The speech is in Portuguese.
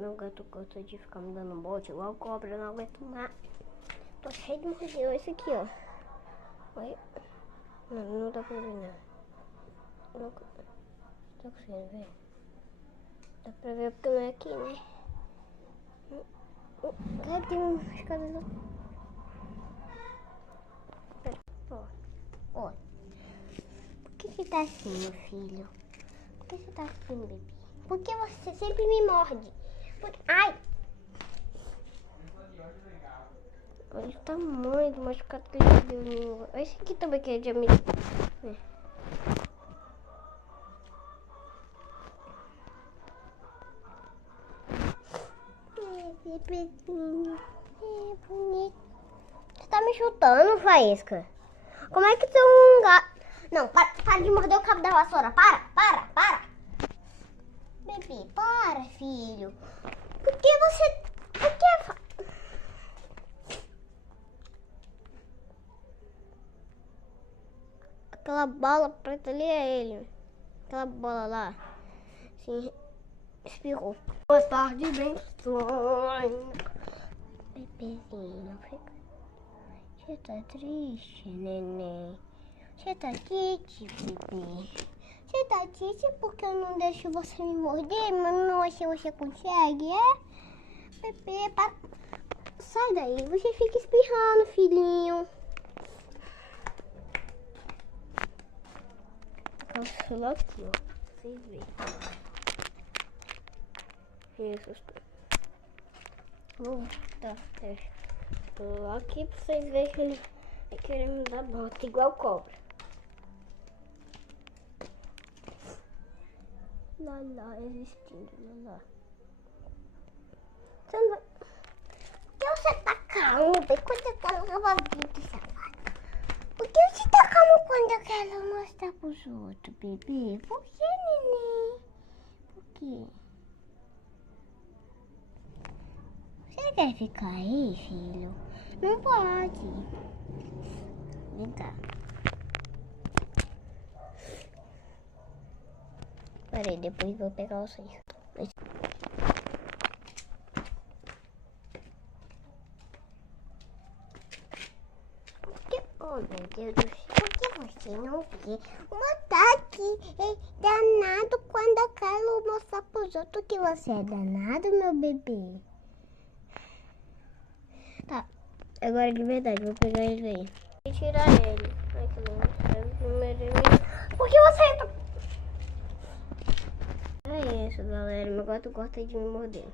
Meu gato gosta de ficar me dando bote igual cobra, eu não aguento mais. Tô cheio de mordidão. Esse aqui, ó. Olha. Não dá pra ver, não. Não tá conseguindo ver? Dá pra ver porque não é aqui, né? Cadê os cabelos? Ó. Por que você tá assim, meu filho? Por que você tá assim, bebê? Por que você sempre me morde? Ai! Olha o tamanho do machucado que ele deu em mim. Olha esse aqui também que é de amigo. Bebezinho. É bonito. Você tá me chutando, Faísca? Como é que tem um gato? Não, para de morder o cabo da vassoura. Para. Bebê, para, filho. Por que você... Por que... Aquela bola preta ali é ele. Aquela bola lá. Sim, espirrou. Boa tarde, bem sonho. Bebezinho, fica... Você tá triste, neném? Você tá triste, bebê? Você tá triste porque eu não deixo você me morder? Mas não acho que você consegue, é? Bebê, sai daí. Você fica espirrando, filhinho. Cancela aqui, ó. Vocês verem. Isso. Vou dar teste. Aqui pra vocês verem que ele vai querer me dar bota igual cobra. Lá, existindo, lá. Você não vai... Por que você tá calmo? Quando eu quero gravar vídeo, safado? Por que você tá calmo quando eu quero mostrar pros outros, bebê? Por que, neném? Por quê? Você quer ficar aí, filho? Não pode. Vem cá. Peraí, depois vou pegar vocês. Oh, meu Deus do céu, por que você não vê? Mostrar aqui é danado quando eu quero mostrar pros outros que você é danado, meu bebê. Tá, agora de verdade, vou pegar ele aí. Vou tirar ele. Ai, que não. Por que você entra? É isso, galera. Meu gato gosta de me morder.